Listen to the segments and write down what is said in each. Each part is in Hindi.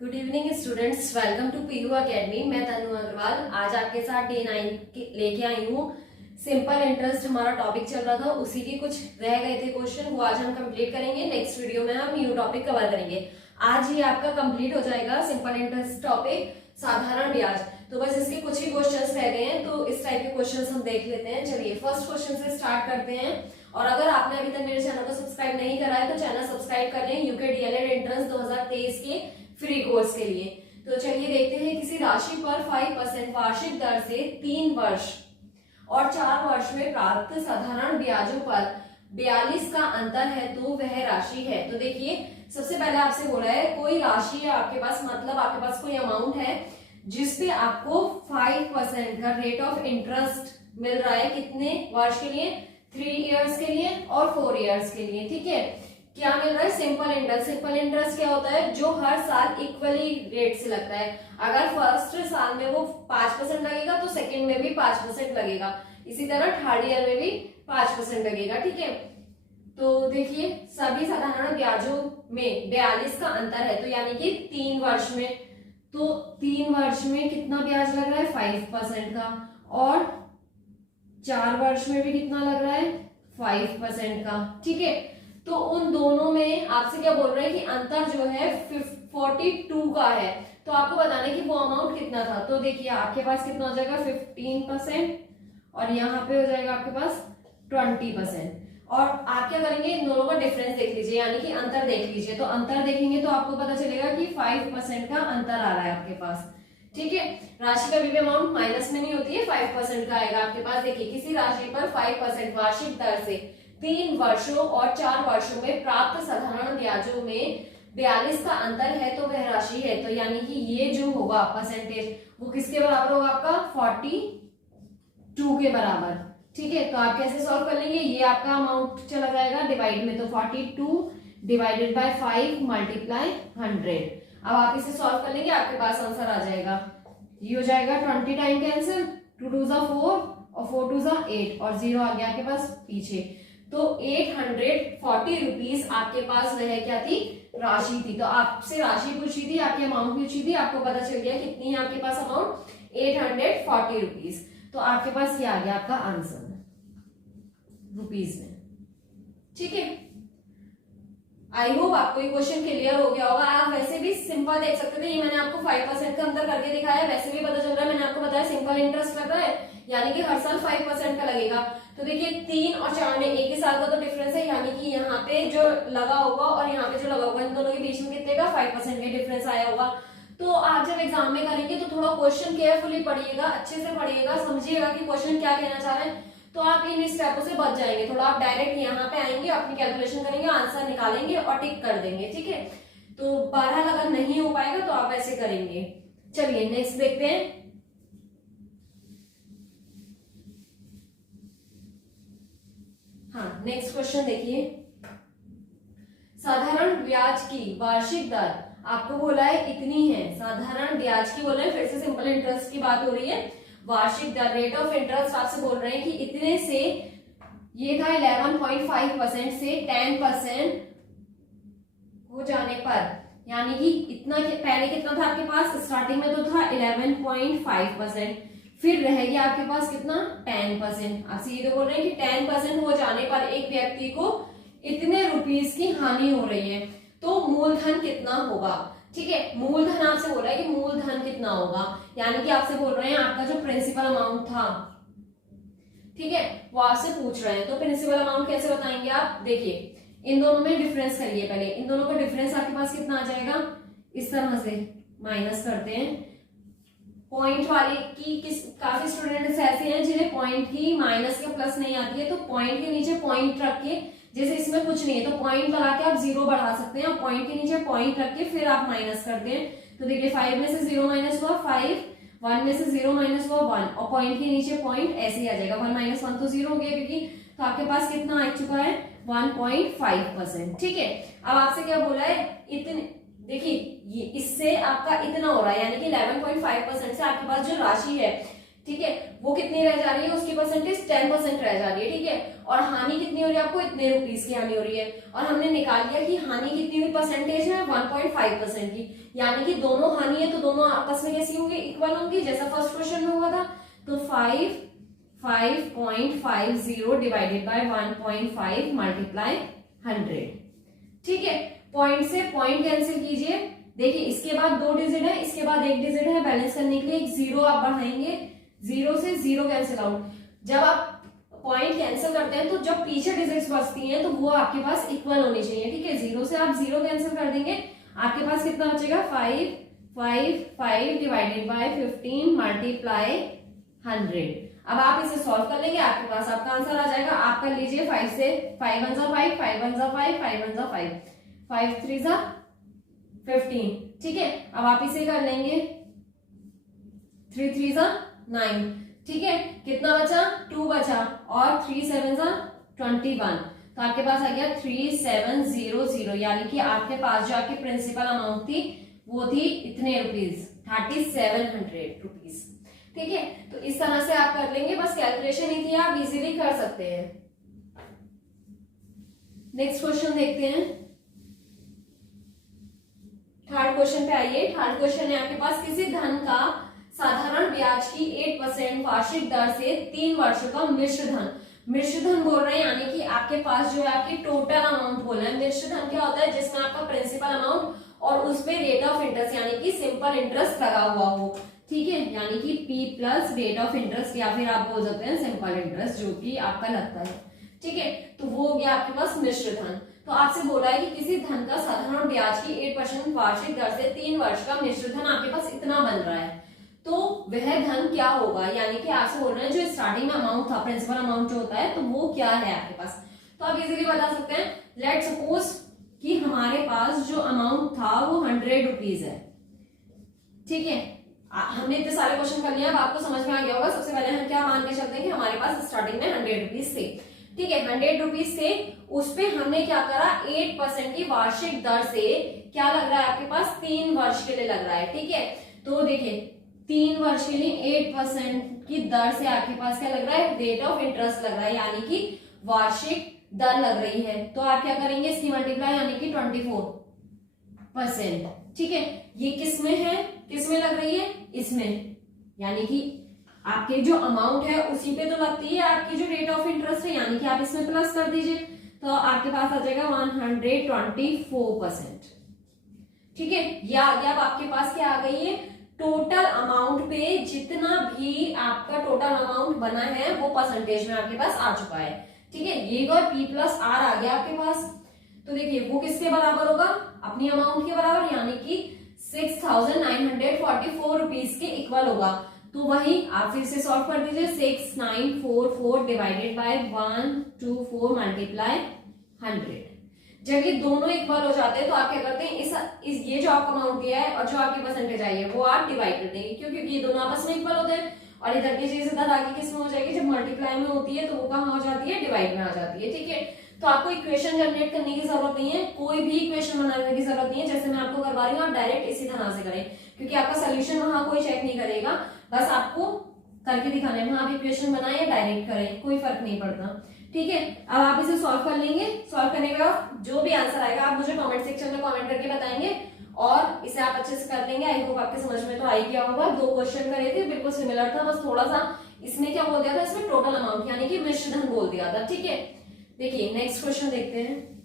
Good evening students, welcome to PU academy. मैं तनु अग्रवाल आज आपके साथ डे 9 लेके आई हूँ। सिंपल इंटरेस्ट हमारा टॉपिक चल रहा था, उसी के कुछ रह गए थे क्वेश्चन, वो आज हम कंप्लीट करेंगे। नेक्स्ट वीडियो में हम न्यू टॉपिक कवर करेंगे। आज ही आपका कंप्लीट हो जाएगा सिंपल इंटरेस्ट टॉपिक साधारण ब्याज। तो बस इसके कुछ ही क्वेश्चंस रह गए हैं, तो इस टाइप के क्वेश्चंस हम देख लेते हैं। चलिए फर्स्ट क्वेश्चन से स्टार्ट करते हैं। और अगर आपने अभी तक मेरे चैनल को सब्सक्राइब नहीं करा है तो चैनल सब्सक्राइब कर लें यूके डीएलएड एंट्रेंस 2023 के फ्री कोर्स के लिए। तो चलिए देखते हैं, किसी राशि पर 5% वार्षिक दर से 3 वर्ष और 4 वर्ष में प्राप्त साधारण ब्याजों पर 42 का अंतर है तो वह राशि है। तो देखिए सबसे पहले आपसे बोला है कोई राशि है आपके पास, मतलब आपके पास कोई अमाउंट है जिसपे आपको 5% का रेट ऑफ इंटरेस्ट मिल रहा है। कितने वर्ष के लिए? 3 इयर्स के लिए और 4 इयर्स के लिए। ठीक है, क्या मिल रहा है? Simple interest. सिंपल इंटरेस्ट क्या होता है? जो हर साल इक्वली रेट से लगता है। अगर फर्स्ट साल में वो 5% लगेगा तो सेकंड में भी 5% लगेगा, इसी तरह थर्ड ईयर में भी 5% लगेगा। ठीक है, तो देखिए सभी साधारण ब्याजों में 42 का अंतर है, तो यानी कि 3 वर्ष में, तो 3 वर्ष में कितना ब्याज लग रहा है? 5% का। और 4 वर्ष में भी कितना लग रहा है? 5% का। ठीक है, तो उन दोनों में आपसे क्या बोल रहे हैं कि अंतर जो है 42 का है। तो आपको बताना है कि वो अमाउंट कितना था। तो देखिए आपके पास कितना हो जाएगा? 15% और यहाँ पे हो जाएगा आपके पास 20%। और आप क्या करेंगे? इन दोनों का डिफरेंस देख लीजिए, यानी कि अंतर देख लीजिए। तो अंतर देखेंगे तो आपको पता चलेगा कि 5% का अंतर आ रहा है आपके पास। ठीक है, राशि का भी अमाउंट माइनस में नहीं होती है, 5% का आएगा आपके पास। देखिए किसी राशि पर 5% वार्षिक दर से 3 वर्षों और 4 वर्षों में प्राप्त साधारण ब्याजों में 42 का अंतर है तो वह राशि है। तो यानी कि ये जो होगा परसेंटेज वो किसके बराबर होगा? आपका 42 के बराबर। ठीक है, तो आप कैसे सॉल्व कर लेंगे? ये आपका अमाउंट चला जाएगा डिवाइड में, तो 42 डिवाइडेड बाय 5 मल्टीप्लाई 100। अब आप इसे सॉल्व कर लेंगे, आपके पास आंसर आ जाएगा। ये हो जाएगा 20 टाइम कैंसिल, 2 2 4 और 4 2 8 और 0 आ गया आपके पास पीछे। तो 840 रुपीज आपके पास वह क्या थी? राशि थी। तो आपसे राशि पूछी थी, आपकी अमाउंट पूछी थी, आपको पता चल गया कितनी है आपके पास अमाउंट? 840 रुपीज। तो आपके पास ये आ गया आपका आंसर रुपीज में। ठीक है, आई होप आपको ये क्वेश्चन क्लियर हो गया होगा। आप वैसे भी सिंपल देख सकते थे, ये मैंने आपको 5% का अंतर करके दिखाया है, वैसे भी पता चल रहा है। मैंने आपको बताया सिंपल इंटरेस्ट लग रहा है, यानी कि हर साल 5% का लगेगा। तो देखिए 3 और 4 में एक ही साल का तो डिफरेंस है, यानी कि यहाँ पे जो लगा होगा और यहाँ पे जो लगा होगा, इन दोनों के बीच में कितने का? 5% का डिफरेंस आया होगा। तो आप जब एग्जाम में करेंगे तो थोड़ा क्वेश्चन केयरफुली पढ़िएगा, अच्छे से पढ़िएगा, समझिएगा कि क्वेश्चन क्या कहना चाह रहे हैं, तो आप इन स्टेपों से बच जाएंगे। थोड़ा आप डायरेक्ट यहाँ पे आएंगे, अपनी कैलकुलेशन करेंगे, आंसर निकालेंगे और टिक कर देंगे। ठीक है, तो बहरहाल अगर नहीं हो पाएगा तो आप ऐसे करेंगे। चलिए नेक्स्ट देखते हैं। हाँ, नेक्स्ट क्वेश्चन देखिए, साधारण ब्याज की वार्षिक दर आपको बोला है इतनी है। साधारण ब्याज की बोल रहे हैं, फिर से सिंपल इंटरेस्ट की बात हो रही है। वार्षिक दर रेट ऑफ इंटरेस्ट आपसे बोल रहे हैं कि इतने से, ये था 11.5% से 10% हो जाने पर, यानी कि इतना पहले कितना था आपके पास? स्टार्टिंग में तो था 11.5%, फिर रह गया आपके पास कितना? 10%। आप सीधे बोल रहे हैं कि 10% हो जाने पर एक व्यक्ति को इतने रुपीस की हानि हो रही है, तो मूलधन कितना होगा? ठीक है, मूलधन आपसे बोल रहा है कि मूलधन कितना होगा, यानी कि आपसे बोल रहे हैं आपका जो प्रिंसिपल अमाउंट था, ठीक है, वो आपसे पूछ रहे हैं। तो प्रिंसिपल अमाउंट कैसे बताएंगे आप? देखिए इन दोनों में डिफरेंस करिए पहले। इन दोनों का डिफरेंस आपके पास कितना आ जाएगा? इस तरह से माइनस करते हैं। पॉइंट वाले की काफी स्टूडेंट्स ऐसे हैं जिन्हें पॉइंट की माइनस या प्लस नहीं आती है, तो पॉइंट के नीचे पॉइंट रख के, जैसे इसमें कुछ नहीं है तो पॉइंट लगा के आप 0 बढ़ा सकते हैं, और पॉइंट के नीचे पॉइंट रख के फिर आप माइनस करते हैं। तो देखिए 5 में से 0 माइनस हुआ 5, 1 में से 0 माइनस हुआ 1, और पॉइंट के नीचे पॉइंट ऐसे ही आ जाएगा। 1 माइनस 1 तो 0 हो गया, क्योंकि तो आपके पास कितना आ चुका है? 1.5%। ठीक है, अब आपसे क्या बोला है? इतने, देखिए ये इससे आपका इतना हो रहा है, यानी कि 11.5% से आपके पास जो राशि है, ठीक है, वो कितनी रह जा रही है? उसकी परसेंटेज 10% रह जा रही है। ठीक है, और हानि कितनी हो रही है आपको? इतने रुपीस की हानि हो रही है, और हमने निकाल लिया कि हानि कितनी हुई परसेंटेज है? 1.5% की। यानी कि दोनों हानि है तो दोनों आपस में कैसी होंगे, इक्वल होंगे, जैसा फर्स्ट क्वेश्चन में हुआ था। तो 5.50 डिवाइडेड बाय 1.5 मल्टीप्लाई 100। ठीक है, पॉइंट से पॉइंट कैंसिल कीजिए। देखिए इसके बाद 2 डिजिट है, इसके बाद 1 डिजिट है, बैलेंस करने के लिए एक 0 आप बढ़ाएंगे, 0 से 0 कैंसिल आउट। जब आप पॉइंट कैंसिल करते हैं तो जब पीछे डिजिट्स बचती हैं तो वो आपके पास इक्वल होनी चाहिए। ठीक है, 0 से आप 0 कैंसिल कर देंगे, आपके पास कितना बचेगा, 5 डिवाइडेड बाय 15 मल्टीप्लाई 100। अब आप इसे सॉल्व कर लेंगे, आपके पास आपका आंसर आ जाएगा। आप कर लीजिए 5 से 5 1 5 5 1 5 5 1 5 5 3 15। ठीक है, अब आप इसे कर लेंगे 3 3 9। ठीक है, कितना बचा, 2 बचा, और 3 7 21। तो आपके पास आ गया 3700, यानी कि आपके पास जो आपकी प्रिंसिपल अमाउंट थी वो थी इतने रुपीज, 3700 रुपीज। ठीक है, तो इस तरह से आप कर लेंगे, बस कैलकुलेशन ही थी, आप इजीली कर सकते हैं। नेक्स्ट क्वेश्चन देखते हैं। थर्ड क्वेश्चन पे आइए। थर्ड क्वेश्चन है आपके पास, किसी धन का साधारण ब्याज की 8% वार्षिक दर से 3 वर्षों का मिश्र धन, मिश्र धन बोल रहे हैं, यानी कि आपके पास जो है आपकी टोटल अमाउंट बोला है। मिश्र धन क्या होता है, जिसमें आपका प्रिंसिपल अमाउंट और उस पे रेट ऑफ इंटरेस्ट यानी कि सिंपल इंटरेस्ट लगा हुआ हो। ठीक है, यानी कि P plus rate of interest, या फिर आप बोल सकते हैं सिंपल इंटरेस्ट, जो कि आपका लगता है। ठीक है, तो वो हो गया आपके पास मिश्र धन। तो आपसे बोला है कि किसी धन का साधारण ब्याज की 8% वार्षिक दर से 3 वर्ष का मिश्र धन आपके पास इतना बन रहा है, तो वह धन क्या होगा, यानी कि आपसे बोल रहे हैं जो स्टार्टिंग में अमाउंट था, प्रिंसिपल अमाउंट जो होता है, तो वो क्या है आपके पास। तो आप इजीली बता सकते हैं। लेट सपोज कि हमारे पास जो अमाउंट था वो 100 रुपीज है। ठीक है, हमने इतने सारे क्वेश्चन कर लिए, अब आपको समझ में आ गया होगा। सबसे पहले हम क्या मान के चलते हैं कि हमारे पास स्टार्टिंग में 100 रुपीज थे। ठीक है, 100 रुपीज से उस पे हमने क्या करा, 8% की वार्षिक दर से क्या लग रहा है आपके पास, 3 वर्ष के लिए लग रहा है। ठीक है, तो देखिए 3 वर्ष के लिए 8% की दर से आपके पास क्या लग रहा है, रेट ऑफ इंटरेस्ट लग रहा है, यानी कि वार्षिक दर लग रही है। तो आप क्या करेंगे, इसकी मल्टीप्लाई यानी कि 24%। ठीक है, ये किस में है, किस में लग रही है, इसमें, यानी कि आपके जो अमाउंट है उसी पे तो लगती है आपकी जो रेट ऑफ इंटरेस्ट है, यानी कि आप इसमें प्लस कर दीजिए, तो आपके पास आ जाएगा 124%। ठीक है, ये आ गया। अब आपके पास क्या आ गई है, टोटल अमाउंट पे जितना भी आपका टोटल अमाउंट बना है वो परसेंटेज में आपके पास आ चुका है। ठीक है, ये P प्लस आर आ गया आपके पास। तो देखिए वो किसके बराबर होगा, अपनी अमाउंट के बराबर, यानी कि 6944 रुपीज के इक्वल होगा। तो वही आप फिर से सॉल्व कर दीजिए, 6944 डिवाइडेड बाय 124 मल्टीप्लाई 100। जब ये दोनों इक्वल हो जाते हैं तो आप क्या करते हैं, इस ये जो आपका अमाउंट दिया है और जो आपकी परसेंटेज आई है वो आप डिवाइड कर देंगे, क्योंकि ये दोनों आपस में इक्वल होते हैं। और इधर की चीज इधर आगे किस में हो जाएगी, जब मल्टीप्लाई में होती है तो वो कहाँ हो जाती है, डिवाइड में आ जाती है। ठीक है, तो आपको इक्वेशन जनरेट करने की जरूरत नहीं है, कोई भी इक्वेशन बनाने की जरूरत नहीं है, जैसे मैं आपको करवा रही हूँ आप डायरेक्ट इसी तरह से करें, क्योंकि आपका सोल्यूशन वहां कोई चेक नहीं करेगा, बस आपको करके दिखाना है। वहां आप इक्वेशन बनाए या डायरेक्ट करें, कोई फर्क नहीं पड़ता। ठीक है, अब आप इसे सॉल्व कर लेंगे। सॉल्व करने के बाद जो भी आंसर आएगा आप मुझे कमेंट सेक्शन में कमेंट करके बताएंगे, और इसे आप अच्छे से कर लेंगे। आई होप आपके समझ में तो आ ही गया होगा। 2 क्वेश्चन करे थे, बिल्कुल सिमिलर था, बस थोड़ा सा इसमें क्या बोल दिया था, इसमें टोटल अमाउंट यानी कि मिश्र धन बोल दिया था। ठीक है, देखिए नेक्स्ट क्वेश्चन देखते हैं।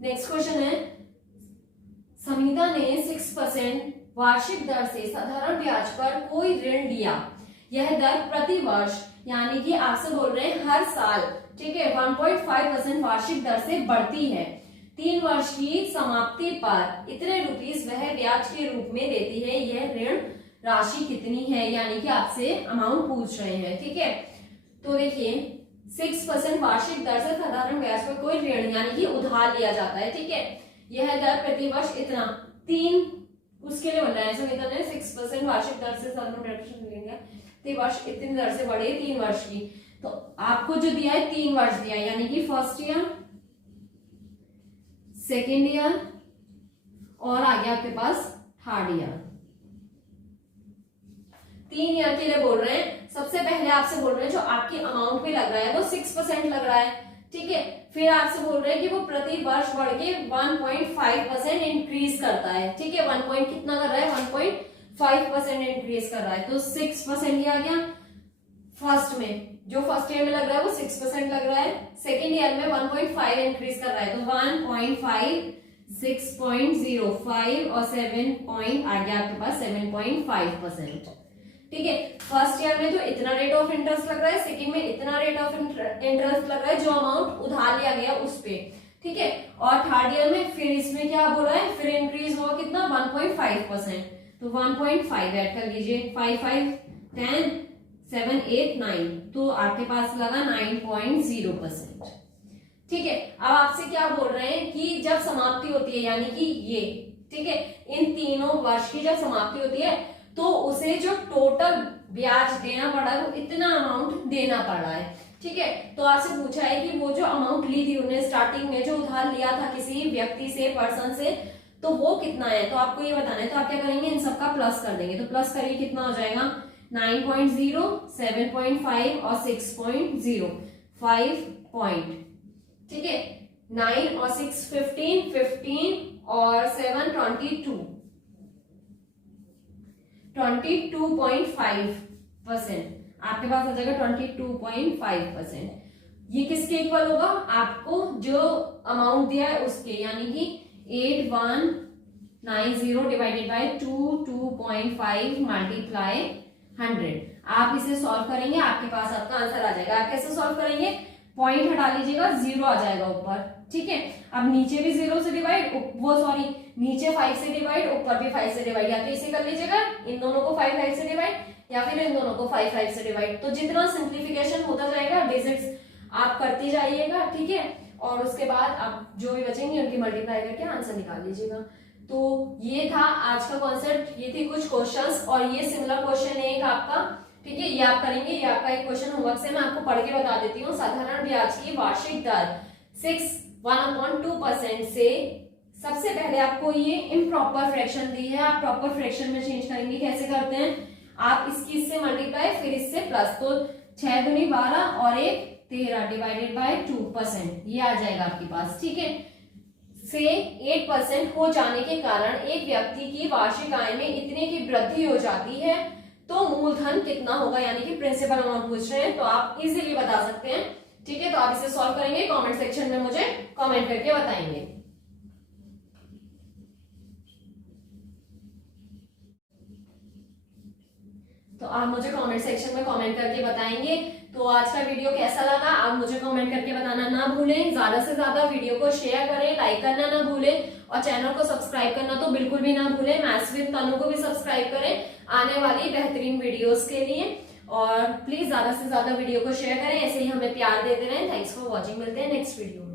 नेक्स्ट क्वेश्चन है, समीता ने 6% वार्षिक दर से साधारण ब्याज पर कोई ऋण लिया, यह दर प्रति वर्ष यानी कि आपसे बोल रहे हैं हर साल, ठीक है, 1.5% वार्षिक दर से बढ़ती है। 3 वर्ष की समाप्ति पर इतने रुपीस वह ब्याज के रूप में देती है, यह ऋण राशि कितनी है, यानी कि आपसे अमाउंट पूछ रहे हैं। ठीक है, तो देखिए 6% वार्षिक दर से साधारण ब्याज पर कोई ऋण यानी कि उधार लिया जाता है। ठीक है, यह दर प्रति वर्ष इतना, 3 उसके लिए बन रहा है, समीता ने 6% वार्षिक दर से साधारण ब्याज वर्ष इतनी दर से बढ़े 3 वर्ष की। तो आपको जो दिया है 3 वर्ष दिया है, यानी कि फर्स्ट ईयर, सेकेंड ईयर और आगे आपके पास थर्ड ईयर। 3 ईयर के लिए बोल रहे हैं। सबसे पहले आपसे बोल रहे हैं जो आपकी अमाउंट पे लग रहा है वो 6% लग रहा है। ठीक है। फिर आपसे बोल रहे हैं कि वो प्रति वर्ष बढ़ के 1.5% इंक्रीज करता है, ठीक है। 1 पॉइंट कितना कर रहा है, 1.5% इंक्रीज कर रहा है, तो 6% ही आ गया। फर्स्ट में जो फर्स्ट ईयर में लग रहा है वो 6% लग रहा है, सेकेंड ईयर में 1.5 इंक्रीज कर रहा है, तो 1.5 6.05 और 7 पॉइंट आ गया आपके पास 7.5%, ठीक है। फर्स्ट ईयर में तो इतना रेट ऑफ इंटरेस्ट लग रहा है, सेकंड में इतना रेट ऑफ इंटरेस्ट लग रहा है जो अमाउंट उधार लिया गया उस पे, ठीक है। और थर्ड ईयर में फिर इसमें क्या बोल रहा है, फिर इंक्रीज हुआ कितना 1.5%, तो 1.5 ऐड कर लीजिए, 5 5 10 7 8 9, तो आपके पास लगा 9.0%, ठीक है। अब आपसे क्या बोल रहे हैं कि जब समाप्ति होती है, यानी कि ये, ठीक है, इन तीनों वर्ष की जब समाप्ति होती है तो उसे जो टोटल ब्याज देना पड़ा है वो इतना अमाउंट देना पड़ा है, ठीक है। तो आपसे पूछा है कि वो जो अमाउंट ली थी उन्होंने स्टार्टिंग में जो उधार लिया था किसी व्यक्ति से, पर्सन से, तो वो कितना है, तो आपको ये बताना है। तो आप क्या करेंगे, इन सबका प्लस कर देंगे, तो प्लस करिए कितना हो जाएगा 9.0 7.5 और 6.0 5 पॉइंट, ठीक है। 9 और 6 15 15 और 7 22 22.5%, आपके पास आ जाएगा 22.5%। ये किसके इक्वल होगा, आपको जो अमाउंट दिया है उसके, यानी कि 8190 डिवाइडेड बाय 2.5 मल्टीप्लाई 100। आप इसे सॉल्व करेंगे, आपके पास आपका आंसर आ जाएगा। आप कैसे सॉल्व करेंगे, पॉइंट हटा लीजिएगा, 0 आ जाएगा ऊपर, ठीक है। अब नीचे भी 0 से डिवाइड, नीचे 5 से डिवाइड, ऊपर भी 5 से डिवाइड, या तो इसे कर लीजिएगा, इन दोनों को 5 5 से डिवाइड, या फिर इन दोनों को 5 5 से डिवाइड। तो जितना सिंप्लीफिकेशन होता जाएगा डिजिट्स आप करती जाइएगा, ठीक है। और उसके बाद आप जो भी बचेंगे उनकी मल्टीप्लाई करके आंसर निकाल लीजिएगा। तो ये था आज का कॉन्सेप्ट, ये थी कुछ क्वेश्चंस, और ये सिमिलर क्वेश्चन है एक आपका, ठीक है। ये आप करेंगे, ये आपका एक क्वेश्चन होमवर्क से मैं आपको पढ़ के बता देती हूँ। साधारण ब्याज की वार्षिक दर 1/2% से, सबसे पहले आपको ये इम्प्रॉपर फ्रैक्शन दी है, आप प्रॉपर फ्रैक्शन में चेंज करेंगे। कैसे करते हैं, आप इसकी इससे मल्टीप्लाई फिर इससे प्लस, तो 6 दूनी 12 और 1 13 डिवाइडेड बाय 2%, ये आ जाएगा आपके पास, ठीक है। से 8% हो जाने के कारण एक व्यक्ति की वार्षिक आय में इतने की वृद्धि हो जाती है, तो मूलधन कितना होगा, यानी कि प्रिंसिपल अमाउंट पूछ रहे हैं, तो आप इजीली बता सकते हैं, ठीक है। तो आप इसे सॉल्व करेंगे, कमेंट सेक्शन में मुझे कमेंट करके बताएंगे। तो आप मुझे कमेंट सेक्शन में कमेंट करके बताएंगे। तो आज का वीडियो कैसा लगा आप मुझे कमेंट करके बताना ना भूलें। ज्यादा से ज्यादा वीडियो को शेयर करें, लाइक करना ना भूलें, और चैनल को सब्सक्राइब करना तो बिल्कुल भी ना भूलें। मैथ्स विद तनु को भी सब्सक्राइब करें आने वाली बेहतरीन वीडियोस के लिए, और प्लीज ज्यादा से ज्यादा वीडियो को शेयर करें, ऐसे ही हमें प्यार देते रहें। थैंक्स फॉर वॉचिंग, मिलते हैं नेक्स्ट वीडियो।